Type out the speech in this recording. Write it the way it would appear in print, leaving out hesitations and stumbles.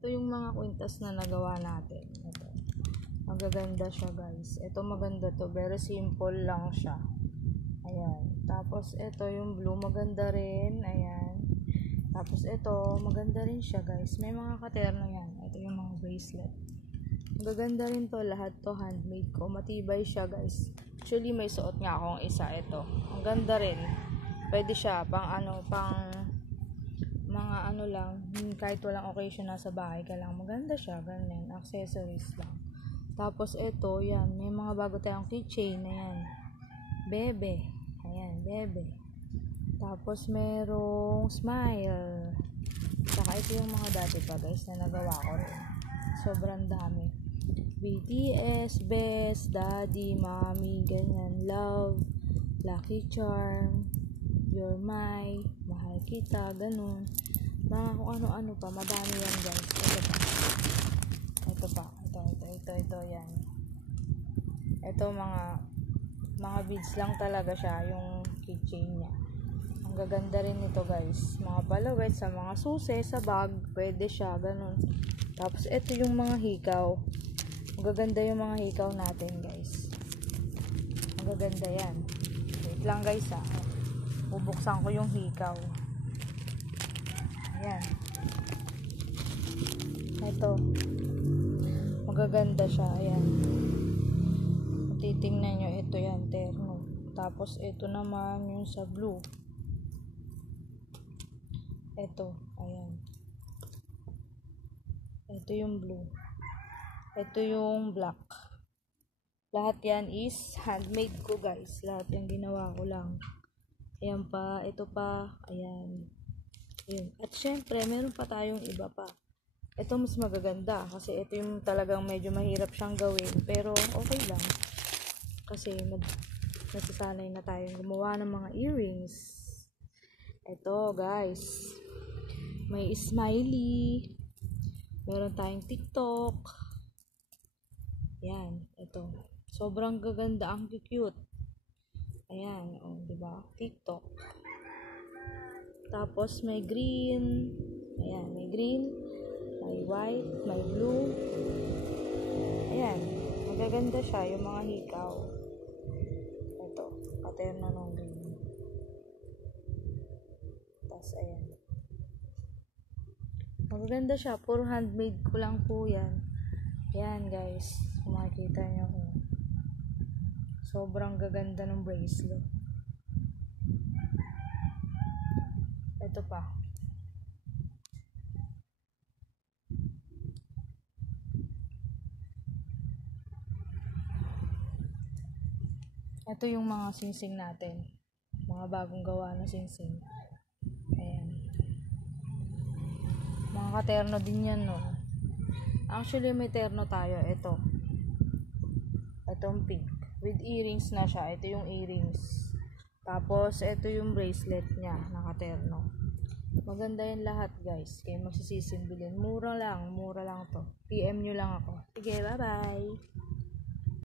Ito yung mga kwintas na nagawa natin. Ito. Magaganda siya guys. Ito maganda to. Very simple lang siya. Ayan. Tapos ito yung blue. Maganda rin. Ayan. Tapos ito. Maganda rin siya guys. May mga katerno yan. Ito yung mga bracelet. Magaganda rin to. Lahat to handmade ko. Matibay siya guys. Actually may suot nga akong isa. Ito. Ang ganda rin. Pwede siya pang mga lang, kahit walang occasion nasa bahay ka lang, maganda siya, ganyan, accessories lang. Tapos ito, yan, may mga bago tayong keychain, ayan, bebe, ayan, bebe. Tapos merong smile. Saka ito yung mga dati pa guys na nagawa ko rin. Sobrang dami. BTS, Best, Daddy, Mommy, ganyan, Love, Lucky Charm, You're My, Mahal Kita, ganun. Mga kung ano-ano pa, madami yan guys. Ito pa. Ito, yan. Ito mga beads lang talaga siya, yung keychain niya. Ang gaganda rin nito guys. Mga palawet sa mga susi, sa bag, pwede siya, ganun. Tapos ito yung mga hikaw. Ang gaganda yung mga hikaw natin guys. Ang gaganda yan. Wait lang guys ha. Bubuksan ko yung hikaw. Ayan. Ito. Magaganda siya. Ayan. Kung titingnan nyo, ito yan, terno. Tapos ito naman yung sa blue. Ito. Ayan. Ito yung blue. Ito yung black. Lahat yan is handmade ko guys. Lahat yung ginawa ko lang. Ayan pa, ito pa, ayan. Ayan. At syempre, meron pa tayong iba pa. Ito mas magaganda kasi ito yung talagang medyo mahirap siyang gawin. Pero okay lang. Kasi nasasanay na tayong gumawa ng mga earrings. Ito guys. May smiley. Meron tayong TikTok. Ayan, ito. Sobrang gaganda, ang cute. Ayan, oh, diba? TikTok. Tapos may green. Ayan, may green, may white, may blue. Ayan, magaganda siya yung mga hikaw. Ito, paterno ng green. Tapos ayan. Magaganda siya, puro handmade ko lang po yan. Ayan guys, kung makikita nyo ko. Sobrang gaganda ng bracelet. Ito pa. Ito yung mga singsing natin. Mga bagong gawa na singsing. Ayan. Mga katerno din yan, no? Actually, may terno tayo. Ito. Itong pink. With earrings na siya. Ito yung earrings. Tapos, ito yung bracelet niya. Nakaterno. Maganda yan lahat, guys. Kaya magsisisimbilin. Mura lang to. PM nyo lang ako. Sige, bye-bye.